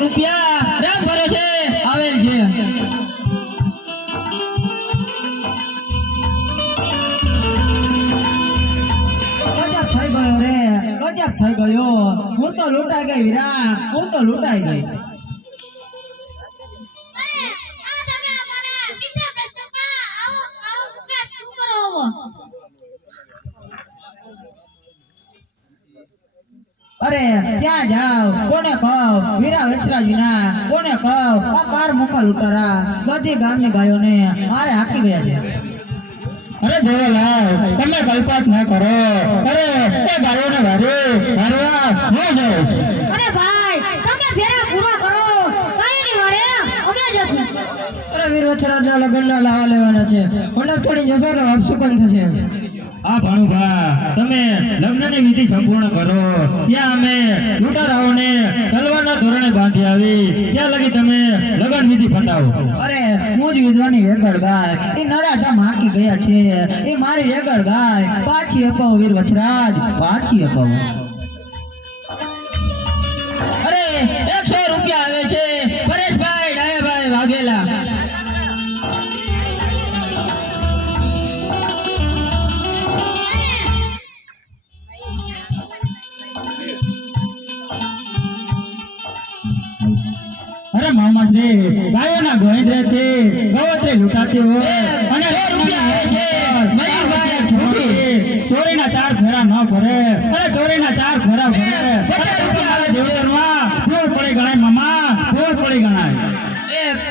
રૂપિયા રામ ભરોસે આવેલ છે. ગજબ થઈ ગયો રે, ગજબ થઈ ગયો. હું તો લૂંટાઈ ગઈ વીરા, હું તો લૂંટાઈ ગઈ. અરે ક્યાં જાવ, કોને કહું? વીરા વેચરાજીના કોને કહું? આ બાર મુખા લૂંટારા બધી ગામની ગાયોને મારે હાકી ગયા છે. અરે દેવલાલ, તમે કલ્પના ન કરો. અરે એ ગાયોને વારવા ન જાય છે. અરે ભાઈ, તમે ફેરા પૂરા કરો. કઈ ની વારે અમે જશું. અરે વીર વચરાજના લગ્નના લાવા લેવાના છે. મંડપ છોડી જશો તો અપશુકન થશે. આ ભાણુભા, તમે લગ્નની વિધિ સંપૂર્ણ કરો. ત્યાં અમે લૂંટારાઓને તલવારના ધોરણે બાંધી આવી. ત્યાં લગી તમે લગ્ન વિધિ પતાવો. અરે હું જ વિધવાની વેગળ ગાય, એ નરાધા માકી ગયા છે. એ મારી વેગળ ગાય પાછી અપાવો વીર વચરાજ, પાછી અપાવો. અરે 100 રૂપિયા આવે છે. પરેશભાઈ ડાયાભાઈ વાઘેલા. અરે મામાશ્રી, ગાયોના ગોવિંદરેથી ગવત્રે લૂંટાતી હોય અને 100 રૂપિયા આવે છે. મયુરભાઈ ભૂખી. ચોરીના 4 ફેરા ન ભરે અને ચોરીના 4 ફેરા ભરે. 50 રૂપિયા આવે છે. દેવઘરમાં ફોડ પડી ગણાય મામા, ફોડ પડી ગણાય.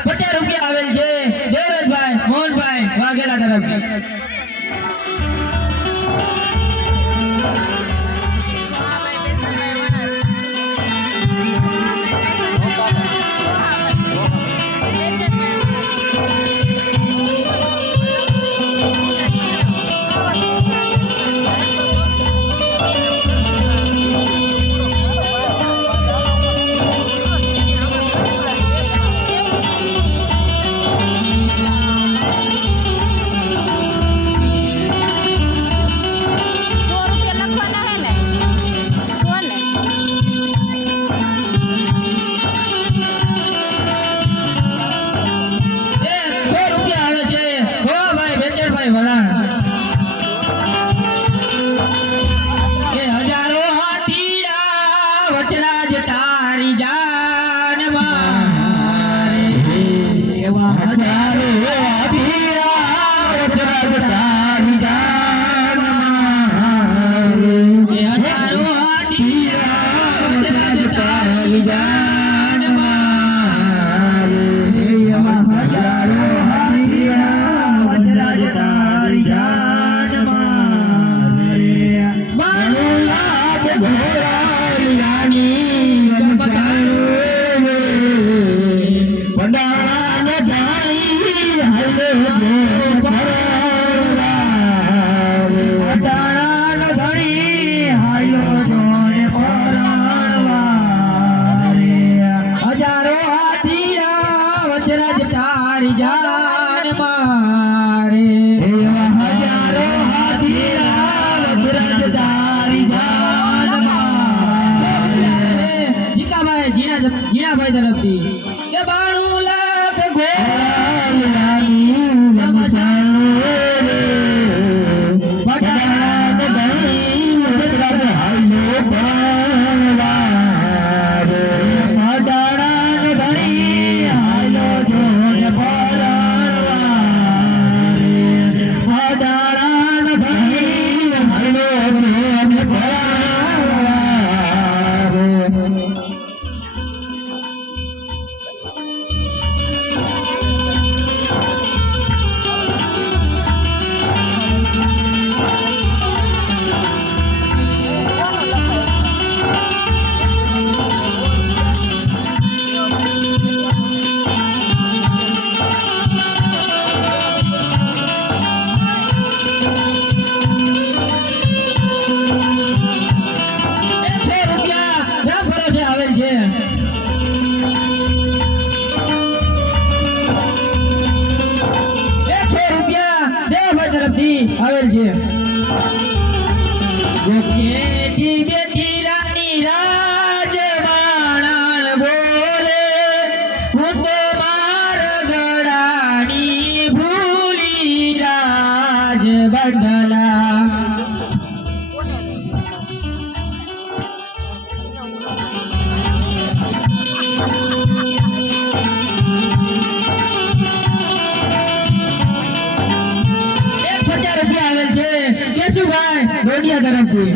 50 રૂપિયા આવેલ છે. દેવરાજભાઈ મોહનભાઈ વાઘેલા તરફથી. સુખેથી બેઠી રાની રાજવાણાણ બોલે હું તો માર ગળાની ભૂલી રાજ બંધલા ₹50 આવે છે કેશુભાઈ ડોડિયા તરફથી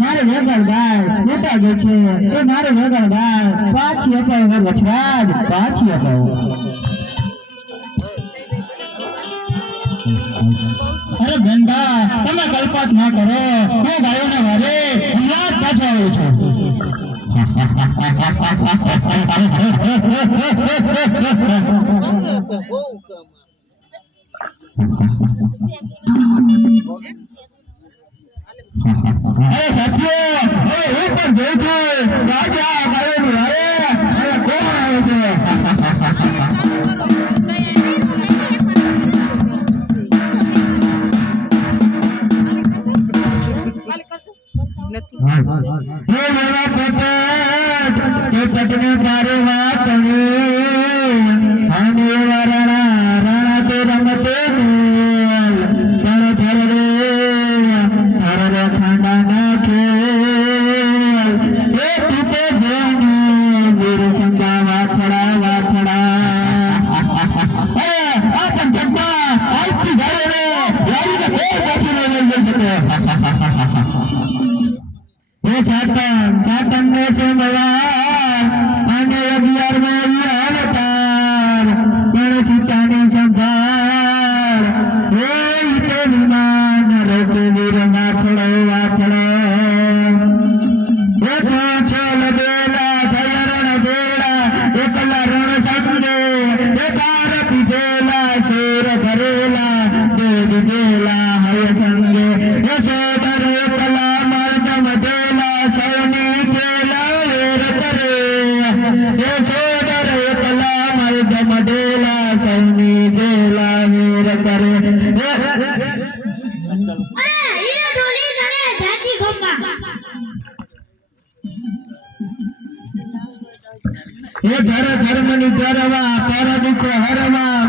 મારે વગર ગાય મોટા ગયો છે એ મારે વગર ગાય પાછી અપાવ વછરાજ પાછી અપાવ અરે બેનબા તમે કલ્પાત ના કરો હું ગાયોને વારે હમણાં જ પાછો આવ્યો છું અરે સાથીઓ હવે હું પણ જોઉં છું રાજા ગાયોની વારે હવે કોણ આવે છે પટને તારે વાતણી અને રાણા તે રમતે પણ ધરે ખાંડા નાખે એ ટીપે જઈને વીર સંગા વાછડા વાછડા આ પંચકમાં આજથી ઘરે લાવીને કોઈ પાછી ન લઈ શકે એ સાતમ ને સોમવાર અને 11 અવતાર ગણેશ સીતાની સંભાળ એ તે વિમાન રોકે વીર વાછડો વાછડો એ છોલ દેલા ભયરણ દેલા એકલા રણ સંગે એ તાર પીધેલા શેર ભરેલા દેવ દેલા હય સંગે એ સોદર એકલા મર્દમ દેલા સૌની પેલા વેર કરે એ સોદર એકલા મર્દમ દેલા સૌની પેલા વેર કરે અરે હીરા ઢોલી તને જાજી ગોપા એ ધર્મની ધરવા પર દુઃખ હરવા